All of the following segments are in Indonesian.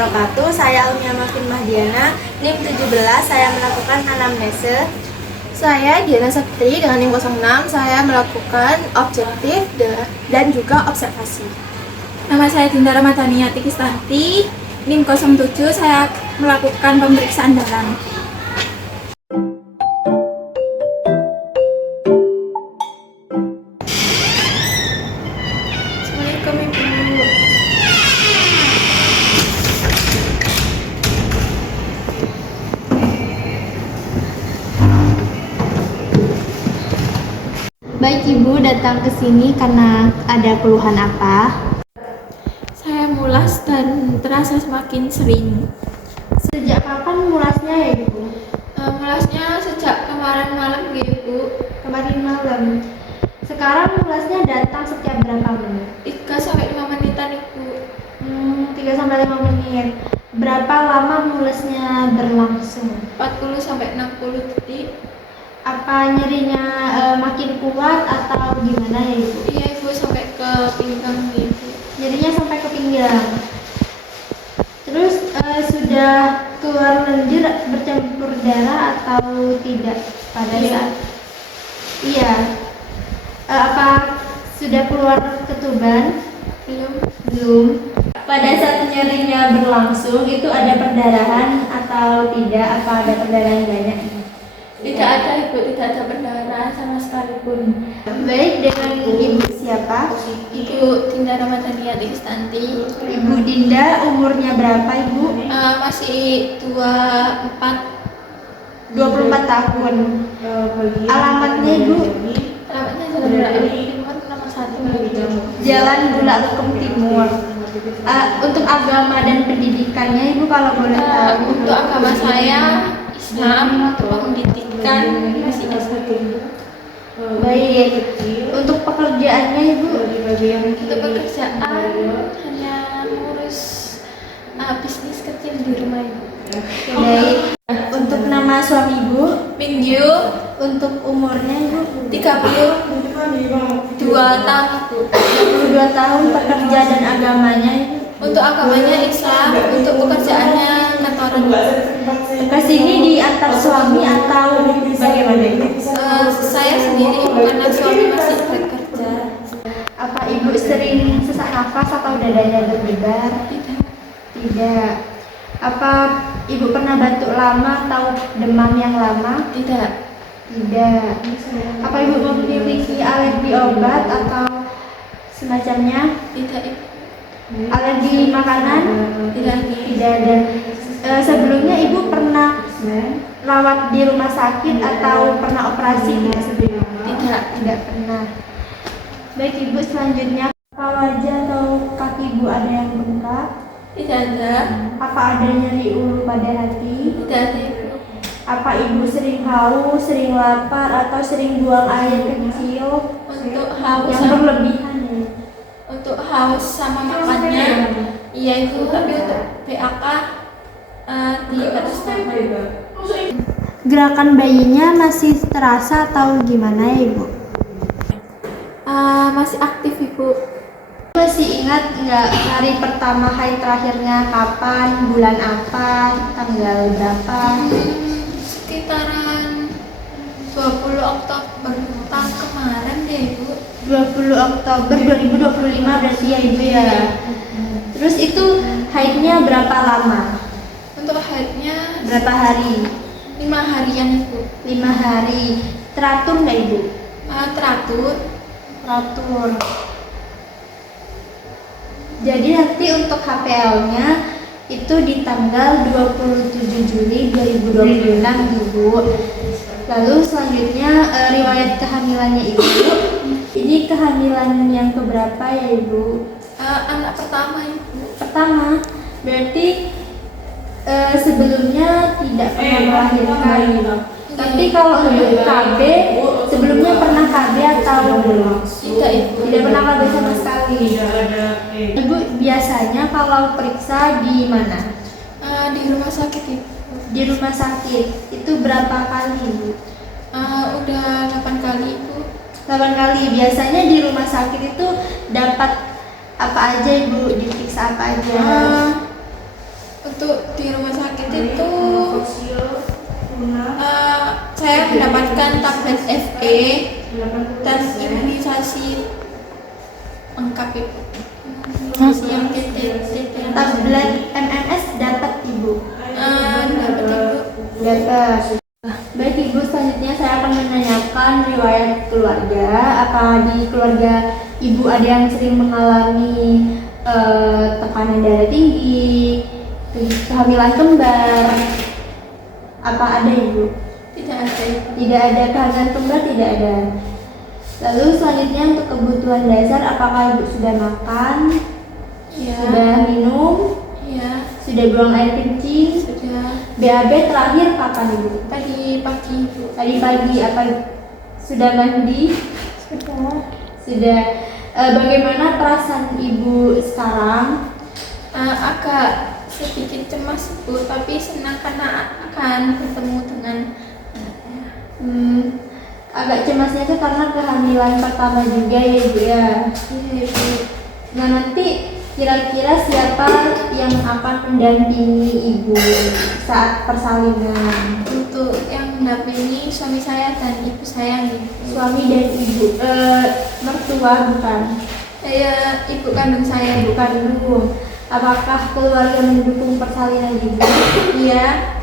wabarakatuh. Saya Almia Mafin Mahdiana, NIM 17. Saya melakukan anamnese. Saya Diana Saptri dengan NIM 06. Saya melakukan objektif dan juga observasi. Nama saya Dinda Ramadhani Tikistanti, NIM 07. Saya melakukan pemeriksaan dalam. Assalamualaikum Ibu. Baik, Ibu datang ke sini karena ada keluhan apa? Saya mulas dan terasa semakin sering. Sejak kapan mulasnya ya, Ibu? Mulasnya sejak kemarin malam gitu, Bu. Kemarin malam. Sekarang mulasnya datang setiap berapa menit? 3-5 menitan, Ibu. 3-5 menit. Berapa lama mulasnya berlangsung? 40-60 detik. Apa nyerinya makin kuat atau gimana ya, Ibu? Iya, Ibu, sampai ke pinggang gitu. Nyerinya sampai ke pinggang. Terus sudah keluar lendir bercampur darah atau tidak pada Iya. saat? Iya. Apa sudah keluar ketuban? Belum. Pada saat nyerinya berlangsung itu ada perdarahan atau tidak? Apa ada perdarahan banyak? Tidak ada, Ibu, tidak ada pendarahan sama sekalipun. Baik, dengan Ibu siapa? Ibu Dinda Ramadhani Tikistanti. Ibu Dinda, umurnya berapa, Ibu? Masih 24 tahun. Alamatnya, Ibu? Alamatnya Jalan Bulak Timur nomor 1. Jalan Bulak Lukem Timur. Untuk agama dan pendidikannya, Ibu kalau boleh tahu? Untuk agama saya Islam, untuk pendidikan masih S1. Baik. Untuk pekerjaannya, Ibu? Untuk pekerjaan hanya ngurus bisnis kecil di rumah, Ibu. Baik. Untuk nama suami Ibu? Minggu Untuk umurnya, Ibu? 32 tahun, Ibu. 32 tahun. Pekerja dan agamanya, Ibu? Untuk agamanya Islam, untuk pekerjaannya kantoran. Ke sini diantar suami atau bagaimana, Ibu? Saya sendiri, Ibu, karena suami masih bekerja. Apa Ibu sering sesak nafas atau dadanya berdebar? Tidak. Tidak. Apa Ibu pernah batuk lama atau demam yang lama? Tidak. Tidak. Apa Ibu memiliki alergi obat atau semacamnya? Tidak, Ibu. Alergi makanan? Tidak. Tidak ada. Sebelumnya Ibu pernah rawat di rumah sakit atau pernah operasi tidak sebelumnya? Tidak. Tidak pernah. Baik, Ibu, selanjutnya apa wajah atau kaki Ibu ada yang bengkak? Tidak ada. Apa ada nyeri ulu pada hati? Tidak ada, Ibu. Apa Ibu sering haus, sering lapar, atau sering buang air kecil Untuk haus yang sama, berlebihan? untuk haus sama makannya, iya, Ibu. Tapi untuk PAK di batas normal. Gerakan bayinya masih terasa atau gimana ya, Ibu? Masih aktif, Ibu. Masih ingat nggak hari pertama, hari terakhirnya kapan, bulan apa, tanggal berapa? Sekitaran 20 Oktober tahun kemarin deh, Ibu. 20 Oktober 2025 berarti ya, Ibu ya. Terus itu haidnya berapa lama? Untuk haidnya Berapa hari? 5 harian, Ibu. 5 hari. Teratur nggak, Ibu? Teratur. Teratur. Jadi nanti untuk HPL-nya itu di tanggal 27 Juli 2026, Ibu. Lalu selanjutnya riwayat kehamilannya Ibu. Ini kehamilan yang keberapa ya, Ibu? Anak pertama, Ibu. Pertama. Berarti sebelumnya tidak pernah melahirkan. Tapi kalau untuk KB, sebelumnya pernah KB atau belum? Tidak, Ibu. Tidak pernah KB sama sekali. Ibu biasanya kalau periksa di mana? Di rumah sakit, Ibu. Di rumah sakit. Itu berapa kali, Ibu? Udah 8 kali, Ibu. 8 kali. Biasanya di rumah sakit itu dapat apa aja, Ibu? Diperiksa apa aja? Untuk di rumah sakit itu saya mendapatkan tablet FE dan imunisasi lengkap Ibu. Imunisasi yang titik-titik. Tablet MMS dapat Ibu. Dapat Ibu. Dapat. Baik Ibu, selanjutnya saya akan menanyakan riwayat keluarga. Apa di keluarga Ibu ada yang sering mengalami tekanan darah tinggi, kehamilan kembar? Apa ada Ibu? Tidak ada Ibu. Tidak ada kehamilan kembar, tidak ada. Lalu selanjutnya untuk kebutuhan dasar, apakah Ibu sudah makan? Iya. Sudah minum? Iya. Sudah buang air kencing? Sudah. BAB terakhir kapan Ibu? Tadi pagi Ibu. Tadi pagi. Apa sudah mandi? Sudah. Sudah. Bagaimana perasaan Ibu sekarang? Agak sedikit cemas Ibu, tapi senang karena akan bertemu dengan anaknya. Agak cemasnya itu karena kehamilan pertama juga ya Ibu ya. Iya Ibu. Nah nanti kira-kira siapa yang akan mendampingi Ibu saat persalinan? Untuk yang mendampingi suami saya dan ibu saya nih. Suami dan Ibu, mertua bukan? Saya ibu kandung saya. Ibu kandung. Apakah keluarga mendukung persalinan Ibu? Iya.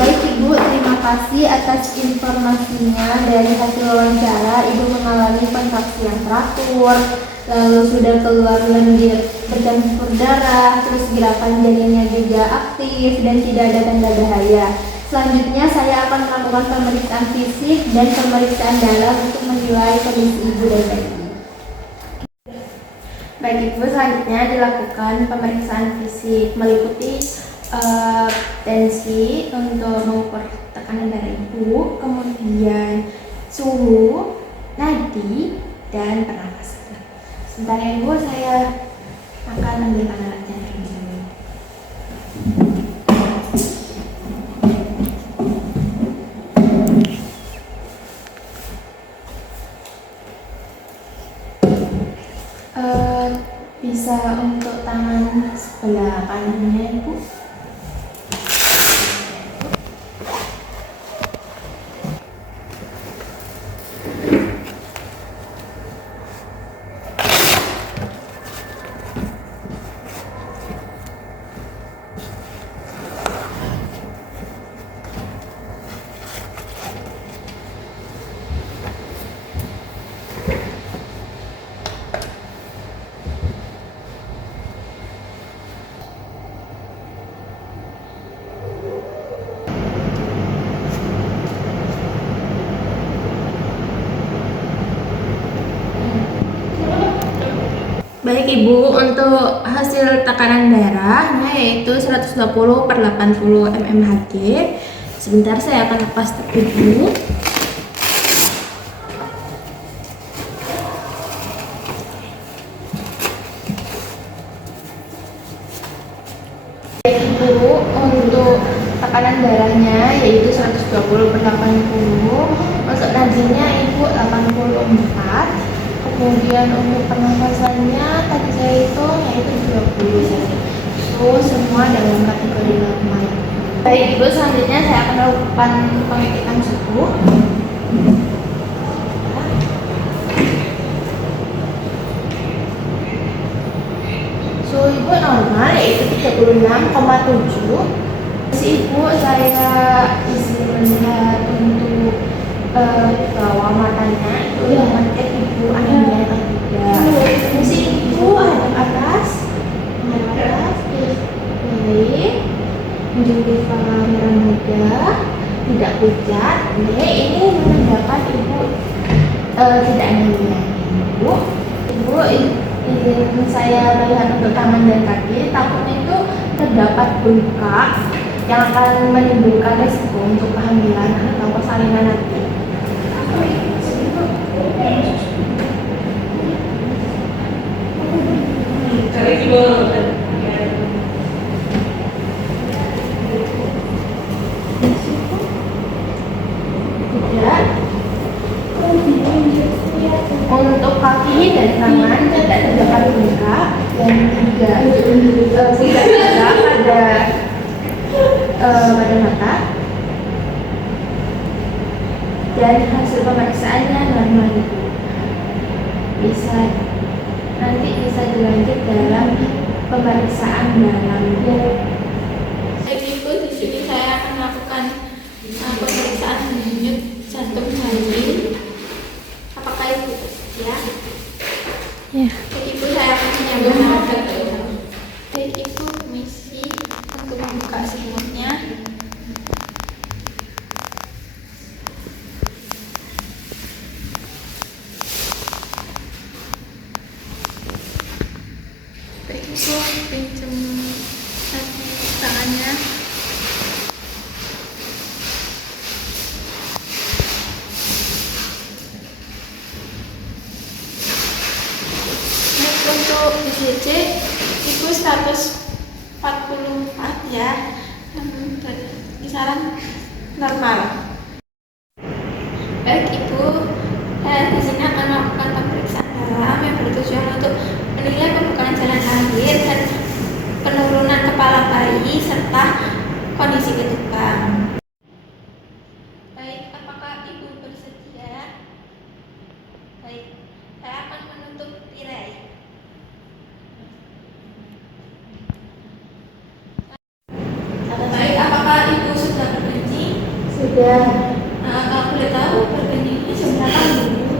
Baik Ibu, terima kasih atas informasinya. Dari hasil wawancara, Ibu mengalami kontraksi yang teratur, lalu sudah keluar lendir bercampur darah, terus gerakan janinnya juga aktif dan tidak ada tanda bahaya. Selanjutnya saya akan melakukan pemeriksaan fisik dan pemeriksaan darah untuk menilai kondisi Ibu dan bayi. Baik Ibu, selanjutnya dilakukan pemeriksaan fisik meliputi tensi untuk mengukur tekanan darah Ibu, kemudian suhu, nadi, dan pernapasan. Sebentar ya Ibu, saya akan ambilkan alat jantung dulu. Bisa untuk tangan sebelah kanannya Ibu. Baik Ibu, untuk hasil tekanan darahnya yaitu 120/80 mmHg. Sebentar saya akan lepas tepung dulu. Baik Ibu, untuk tekanan darahnya yaitu 120/80. Untuk nadinya Ibu 84. Kemudian untuk pernafasannya tadi saya hitung yaitu 20 saja. Itu semua dalam kategori normal. Baik Ibu, selanjutnya saya akan melakukan pengecekan suhu. Suhu Ibu normal yaitu 36,7. Si Ibu saya isi melihat untuk bawah matanya itu yang ngecek Ibu anemia atau tidak. Si Ibu hadap atas, baik, menjumpai merah muda, tidak pucat. Ini menandakan Ibu tidak anemia. Ibu izin saya melihat untuk tangan dan kaki, takutnya itu terdapat bengkak yang akan menimbulkan resiko untuk kehamilan atau persalinan nanti. Untuk kaki dan tangan tidak terdapat bengkak dan tidak ada dan hasil pemeriksaannya normal Ibu. Nanti bisa dilanjut dalam pemeriksaan dalam. Baik Ibu, di sini saya akan melakukan pemeriksaan denyut jantung bayi. Apakah Ibu bersedia? Ya. Baik Ibu, saya akan menyampaikan. Baik Ibu, permisi untuk membuka selimutnya. Baik Ibu, pinjam tangannya. Baik, untuk BCG Ibu 144 ya, kisaran normal. Baik Ibu, saya di sini akan melakukan pemeriksaan dalam yang bertujuan untuk menilai pembukaan jalan air dan penurunan kepala bayi serta kondisi ketuban. Baik, apakah Ibu bersedia? Baik, saya akan menutup tirai. Baik, apakah Ibu sudah berkencing? Sudah. Kalau boleh tahu berkencingnya jam berapa Ibu?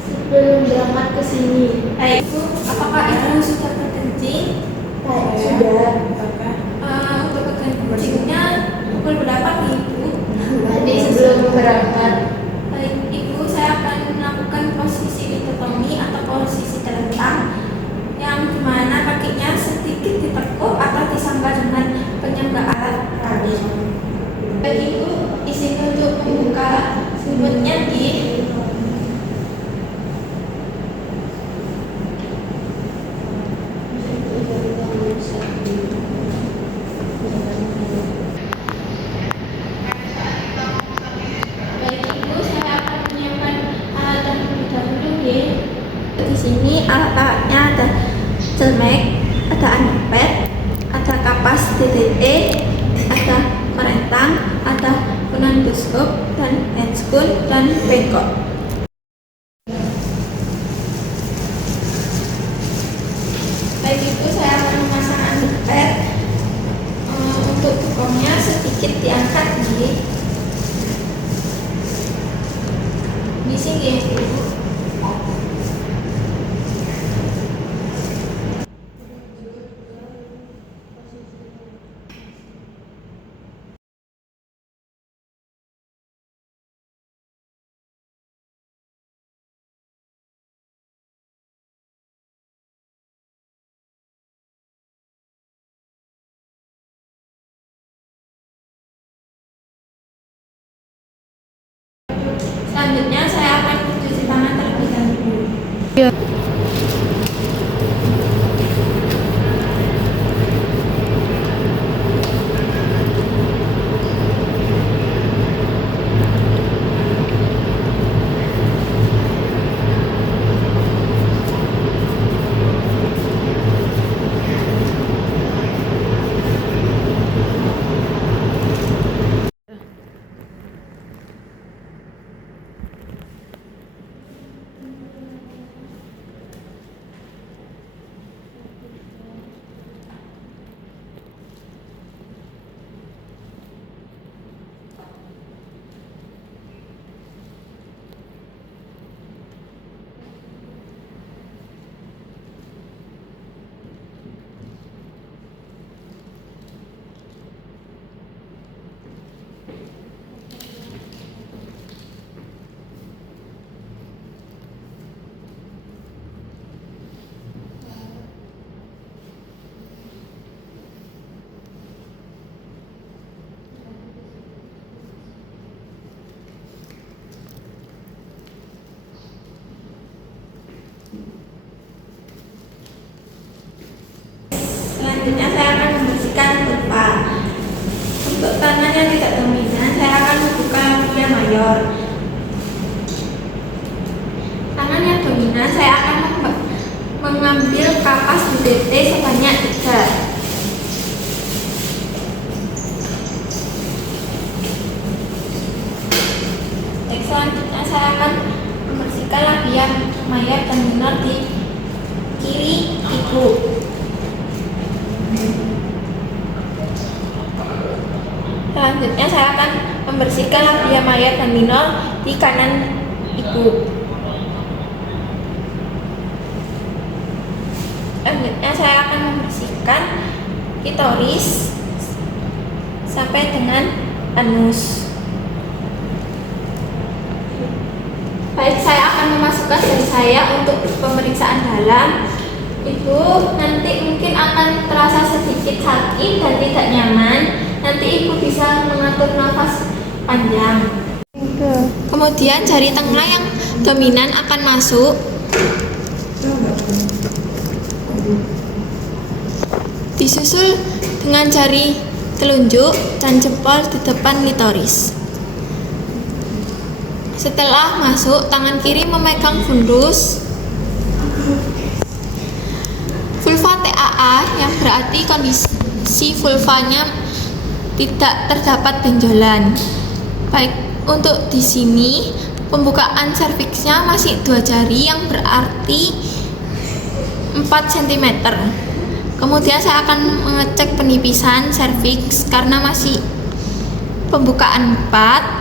Sebelum berangkat ke sini. Baik Ibu, apakah Ibu sudah berkencing? Sudah. Untuk berkencingnya pukul berapa Ibu? Tadi sebelum berangkat. Baik Ibu, saya akan melakukan posisi litotomi atau posisi telentang yang dimana kakinya sedikit ditekuk atau disangga dengan penyangga alat tali. Baik Ibu, izin untuk membuka selimutnya di di sini alat-alatnya ada celmek, ada underpad, ada kapas DTE, ada korentang, ada funendoskop dan handscoon dan bengkok. Baik Ibu, saya akan memasang underpad. Untuk bokongnya sedikit diangkat di sini Ibu. Selanjutnya saya akan mencuci tangan terlebih dahulu. Selanjutnya saya akan membersihkan kurva. Untuk tangan yang tidak dominan, saya akan membuka kuliah mayor. Tangan yang dominan, saya akan mengambil kapas DDT sebanyak 3. Selanjutnya Selanjutnya saya akan membersihkan labia mayat dan minor di kiri ibu. Selanjutnya saya akan membersihkan labia mayat dan minor di kanan ibu. Selanjutnya saya akan membersihkan klitoris sampai dengan anus. Baik, saya akan memasukkan jari saya untuk pemeriksaan dalam. Ibu nanti mungkin akan terasa sedikit sakit dan tidak nyaman. Nanti ibu bisa mengatur nafas panjang. Kemudian jari tengah yang dominan akan masuk. Disusul dengan jari telunjuk dan jempol di depan klitoris. Setelah masuk, tangan kiri memegang fundus vulva TAA, yang berarti kondisi vulvanya tidak terdapat benjolan. Baik, untuk di sini pembukaan serviksnya masih 2 jari, yang berarti 4 cm. Kemudian saya akan mengecek penipisan serviks karena masih pembukaan 4,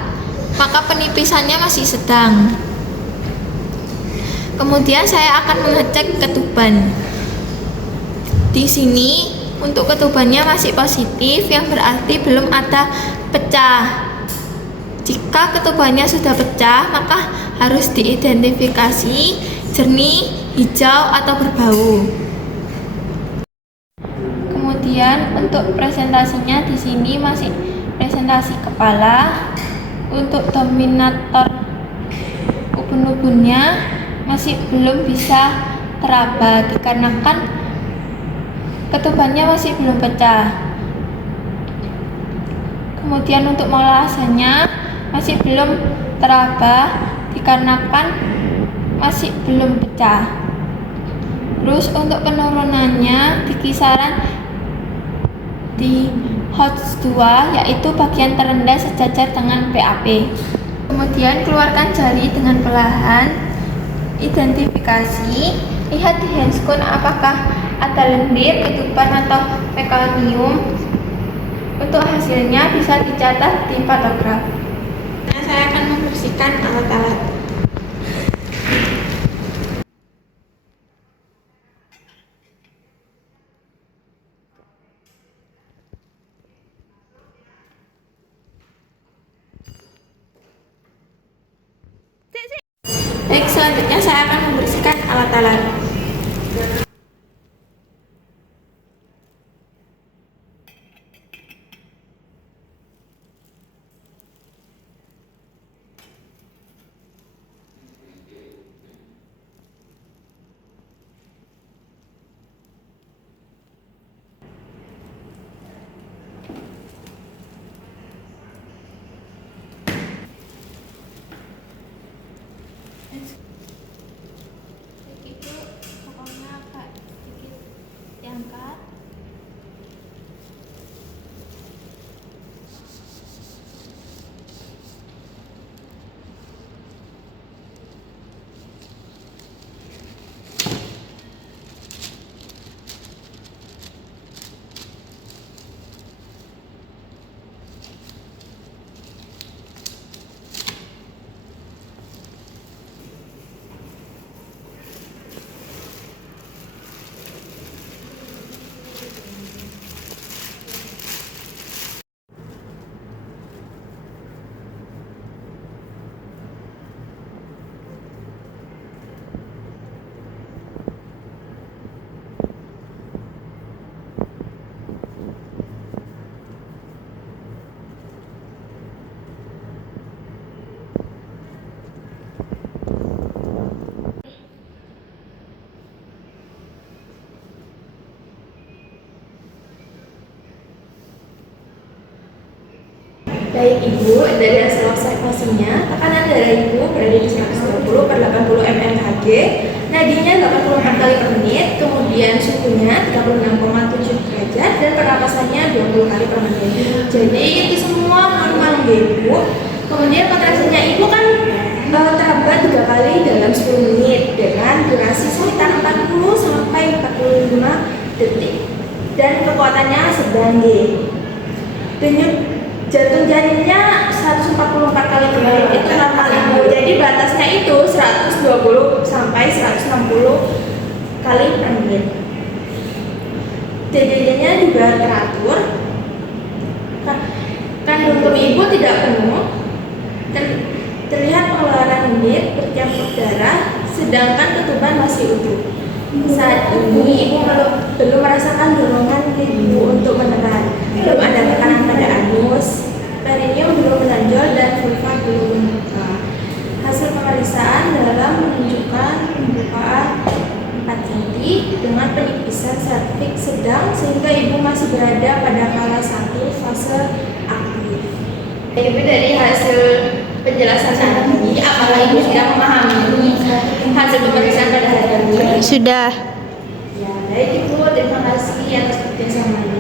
maka penipisannya masih sedang. Kemudian saya akan mengecek ketuban. Di sini untuk ketubannya masih positif, yang berarti belum ada pecah. Jika ketubannya sudah pecah, maka harus diidentifikasi jernih, hijau, atau berbau. Kemudian untuk presentasinya di sini masih presentasi kepala. Untuk dominator ubun-ubunnya masih belum bisa teraba dikarenakan ketubannya masih belum pecah. Kemudian untuk molasenya masih belum teraba dikarenakan masih belum pecah. Terus untuk penurunannya di kisaran di HOTS 2, yaitu bagian terendah sejajar dengan PAP. Kemudian keluarkan jari dengan perlahan. Identifikasi, lihat di handscone apakah ada lendir, ketuban, atau mekonium. Untuk hasilnya bisa dicatat di patograf. Nah, saya akan membersihkan alat-alat. Baik, selanjutnya saya akan membersihkan alat-alat. Itu pokoknya agak sedikit diangkat. Baik Ibu, dari hasil observasinya, tekanan darah Ibu berada di 120/80 mmHg, nadinya 84 kali per menit, kemudian suhunya 36,7 derajat, dan pernapasannya 20 kali per menit. Jadi itu semua normal Ibu. Kemudian kontraksinya Ibu kan dan kekuatannya sedang D. Denyut jantung janinnya 144 kali per menit itu normal ibu. Jadi batasnya itu 120 sampai 160 kali per menit. TDD-nya juga teratur. Kandung kemih ibu tidak penuh. Terlihat pengeluaran unit bercampur darah, sedangkan ketuban masih utuh. Saat ini ibu belum merasakan dorongan ke ibu untuk menekan, belum ada tekanan pada anus, perineum belum menonjol dan vulva belum membuka. Hasil pemeriksaan dalam menunjukkan pembukaan 4 cm dengan penipisan serviks sedang sehingga ibu masih berada pada kala 1 fase aktif. Ibu dari hasil penjelasan tadi, apakah ibu sudah memahami hasil pemeriksaan pada hari ini? Sudah. Ya, baik ibu, terima kasih atas kerjasamanya.